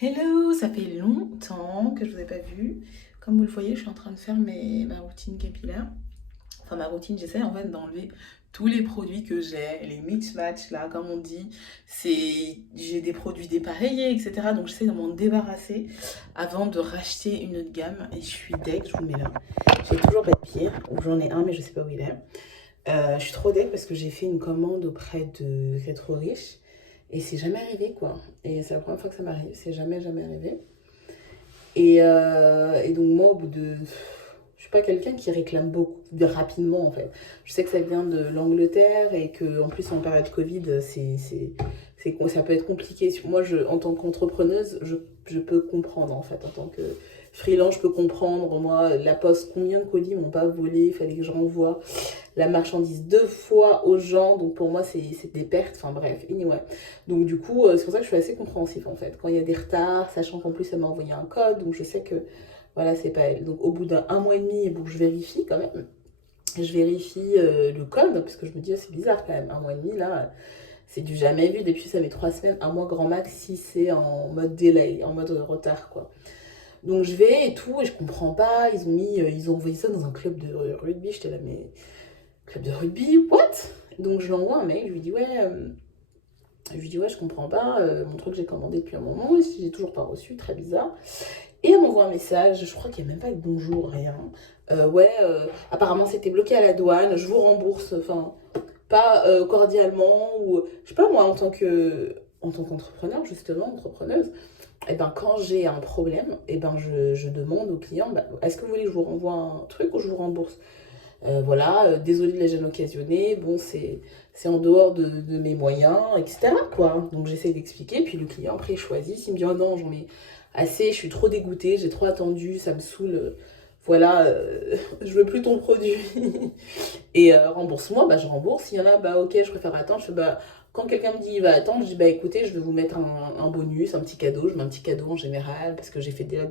Hello, ça fait longtemps que je vous ai pas vu. Comme vous le voyez, je suis en train de faire ma routine capillaire. Enfin, ma routine, j'essaie en fait d'enlever tous les produits que j'ai, les mix-match là, comme on dit. J'ai des produits dépareillés, etc. Donc j'essaie de m'en débarrasser avant de racheter une autre gamme. Et je suis deg, je vous le mets là. J'ai toujours pas de pire, ou j'en ai un, mais je sais pas où il est. Je suis trop deg parce que j'ai fait une commande auprès de Rétro Riche. Et c'est jamais arrivé, quoi. Et c'est la première fois que ça m'arrive. C'est jamais, jamais arrivé. Et donc, moi, au bout de. Je suis pas quelqu'un qui réclame beaucoup rapidement, en fait. Je sais que ça vient de l'Angleterre et que en plus, en période Covid, ça peut être compliqué. Moi, en tant qu'entrepreneuse, je peux comprendre, en fait. En tant que freelance, je peux comprendre. Moi, la poste, combien de colis m'ont pas volé? Il fallait que je renvoie la marchandise deux fois aux gens, donc pour moi c'est des pertes, enfin bref, anyway. Donc du coup, c'est pour ça que je suis assez compréhensif en fait. Quand il y a des retards, sachant qu'en plus elle m'a envoyé un code, donc je sais que voilà, c'est pas elle. Donc au bout d'un un mois et demi, bon, je vérifie quand même. Je vérifie le code, parce que je me dis, c'est bizarre quand même, un mois et demi là, c'est du jamais vu. Depuis ça met 3 semaines, un mois grand max, si c'est en mode délai, en mode retard quoi. Donc je vais et tout, et je comprends pas. Ils ont envoyé ça dans un club de rugby. J'étais là, mais club de rugby, what? Donc je lui envoie un mail, je lui dis ouais, je comprends pas, mon truc j'ai commandé depuis un moment, j'ai toujours pas reçu, très bizarre. Et elle m'envoie un message, je crois qu'il n'y a même pas de bonjour, rien. Ouais, apparemment c'était bloqué à la douane, je vous rembourse, enfin, pas cordialement, ou je sais pas moi, en tant qu'entrepreneur, justement, entrepreneuse, et ben quand j'ai un problème, et ben je demande au client, bah, est-ce que vous voulez que je vous renvoie un truc ou je vous rembourse? Voilà, désolé de la gêne occasionnée, bon, c'est en dehors de mes moyens, etc. quoi. Donc j'essaie d'expliquer, puis le client après il choisit, s'il me dit oh non, j'en ai assez, je suis trop dégoûtée, j'ai trop attendu, ça me saoule, voilà, je veux plus ton produit. Et rembourse-moi, bah je rembourse. S'il y en a, bah ok, je préfère attendre. Je fais, bah, quand quelqu'un me dit il va attendre, je dis bah écoutez, je vais vous mettre un bonus, un petit cadeau. Je mets un petit cadeau en général parce que j'ai fait déjà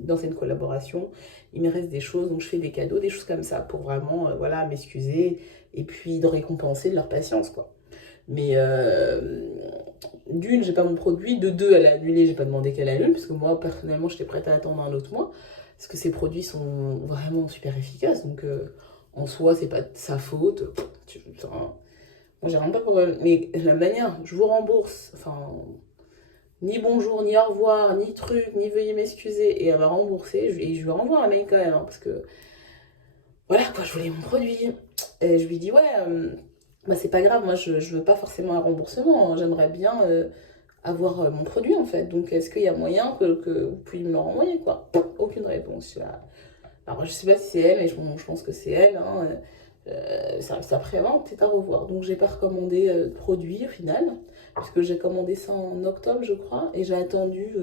d'anciennes collaborations. Il me reste des choses, donc je fais des cadeaux, des choses comme ça pour vraiment voilà, m'excuser et puis de récompenser de leur patience quoi. Mais d'une, j'ai pas mon produit. De deux, elle a annulé, j'ai pas demandé qu'elle annule parce que moi personnellement, j'étais prête à attendre un autre mois parce que ces produits sont vraiment super efficaces. Donc en soi, c'est pas de sa faute. Moi, j'ai vraiment pas pour elle. Mais la manière, je vous rembourse, enfin, ni bonjour, ni au revoir, ni truc, ni veuillez m'excuser. Et elle va rembourser. Et je lui renvoie un mail quand même, hein, parce que voilà, quoi, je voulais mon produit. Et je lui dis, ouais, bah, c'est pas grave, moi, je veux pas forcément un remboursement, hein. J'aimerais bien avoir mon produit, en fait. Donc, est-ce qu'il y a moyen que vous puissiez me le renvoyer, quoi? Aucune réponse. Là. Alors, je sais pas si c'est elle, mais je pense que c'est elle. Hein. Ça après-vente, c'est à revoir. Donc, j'ai pas recommandé de produit au final, puisque j'ai commandé ça en octobre, je crois, et j'ai attendu,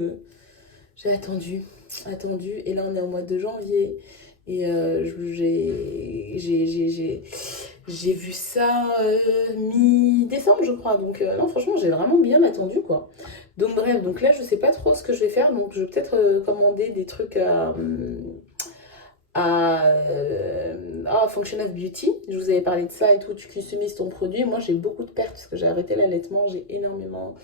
et là, on est au mois de janvier. Et j'ai vu ça mi-décembre, je crois. Donc, non, franchement, j'ai vraiment bien attendu, quoi. Donc, bref, donc là, je sais pas trop ce que je vais faire. Donc, je vais peut-être commander des trucs à Function of Beauty. Je vous avais parlé de ça et tout. Tu customises ton produit. Moi, j'ai beaucoup de pertes parce que j'ai arrêté l'allaitement. J'ai énormément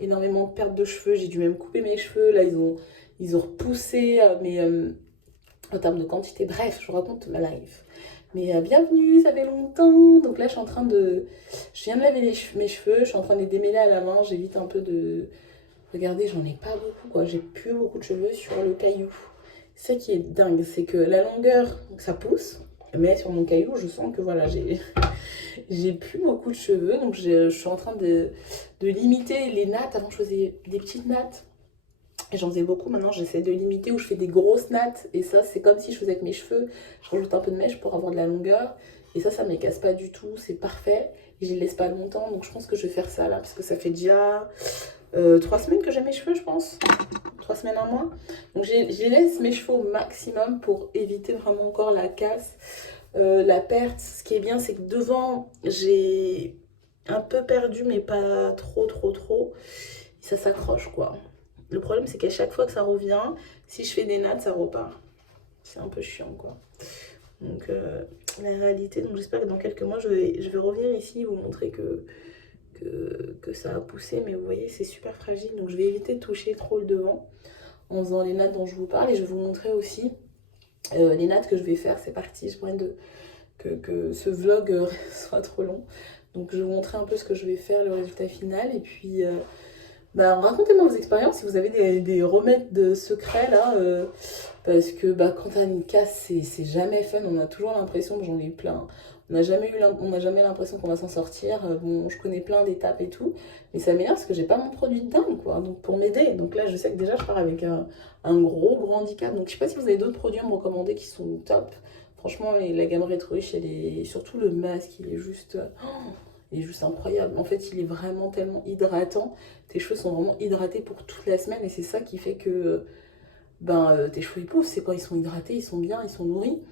de pertes de cheveux. J'ai dû même couper mes cheveux. Là, ils ont repoussé, mais en termes de quantité. Bref, je vous raconte ma life. Mais bienvenue, ça fait longtemps. Donc là, je suis en train de. Je viens de laver mes cheveux, je suis en train de les démêler à la main. J'évite un peu de. Regardez, j'en ai pas beaucoup, quoi. J'ai plus beaucoup de cheveux sur le caillou. C'est ça qui est dingue, c'est que la longueur, ça pousse. Mais sur mon caillou, je sens que voilà, j'ai plus beaucoup de cheveux. Donc je suis en train de limiter les nattes. Avant, je faisais des petites nattes. Et j'en faisais beaucoup, maintenant j'essaie de limiter où je fais des grosses nattes. Et ça, c'est comme si je faisais avec mes cheveux. Je rajoute un peu de mèche pour avoir de la longueur. Et ça ne me casse pas du tout, c'est parfait. Et je les laisse pas longtemps, donc je pense que je vais faire ça là. Parce que ça fait déjà 3 semaines que j'ai mes cheveux, je pense. 3 semaines, un mois. Donc je laisse mes cheveux au maximum pour éviter vraiment encore la casse, la perte. Ce qui est bien, c'est que devant, j'ai un peu perdu, mais pas trop, trop, trop. Et ça s'accroche, quoi. Le problème, c'est qu'à chaque fois que ça revient, si je fais des nattes, ça repart. C'est un peu chiant, quoi. Donc, la réalité, donc j'espère que dans quelques mois, je vais revenir ici, vous montrer que ça a poussé, mais vous voyez, c'est super fragile. Donc je vais éviter de toucher trop le devant en faisant les nattes dont je vous parle. Et je vais vous montrer aussi les nattes que je vais faire. C'est parti, je pourrais que ce vlog soit trop long. Donc je vais vous montrer un peu ce que je vais faire, le résultat final. Et puis, bah, racontez-moi vos expériences, si vous avez des remèdes de secrets là. Parce que bah, quand t'as une casse, c'est jamais fun. On a toujours l'impression, j'en ai eu plein. On n'a jamais l'impression qu'on va s'en sortir. Bon, je connais plein d'étapes et tout. Mais ça m'énerve parce que j'ai pas mon produit de dingue, quoi. Donc pour m'aider. Donc là, je sais que déjà, je pars avec un gros handicap. Donc je sais pas si vous avez d'autres produits à me recommander qui sont top. Franchement, la gamme Retro Riche, surtout le masque, il est juste incroyable. En fait, il est vraiment tellement hydratant. Tes cheveux sont vraiment hydratés pour toute la semaine. Et c'est ça qui fait que tes cheveux ils poussent. C'est quand ils sont hydratés, ils sont bien, ils sont nourris.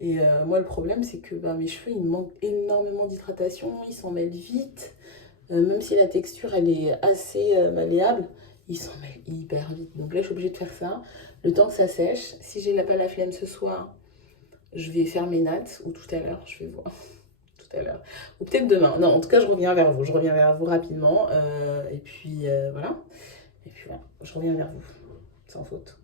Et moi, le problème, c'est que mes cheveux, ils manquent énormément d'hydratation. Ils s'en mêlent vite. Même si la texture, elle est assez malléable, ils s'en mêlent hyper vite. Donc là, je suis obligée de faire ça. Le temps que ça sèche. Si j'ai pas la flemme ce soir, je vais faire mes nattes. Ou tout à l'heure, je vais voir. Tout à l'heure. Ou peut-être demain. Non, en tout cas, je reviens vers vous. Je reviens vers vous rapidement. Et puis, voilà. Et puis, voilà. Je reviens vers vous. Sans faute.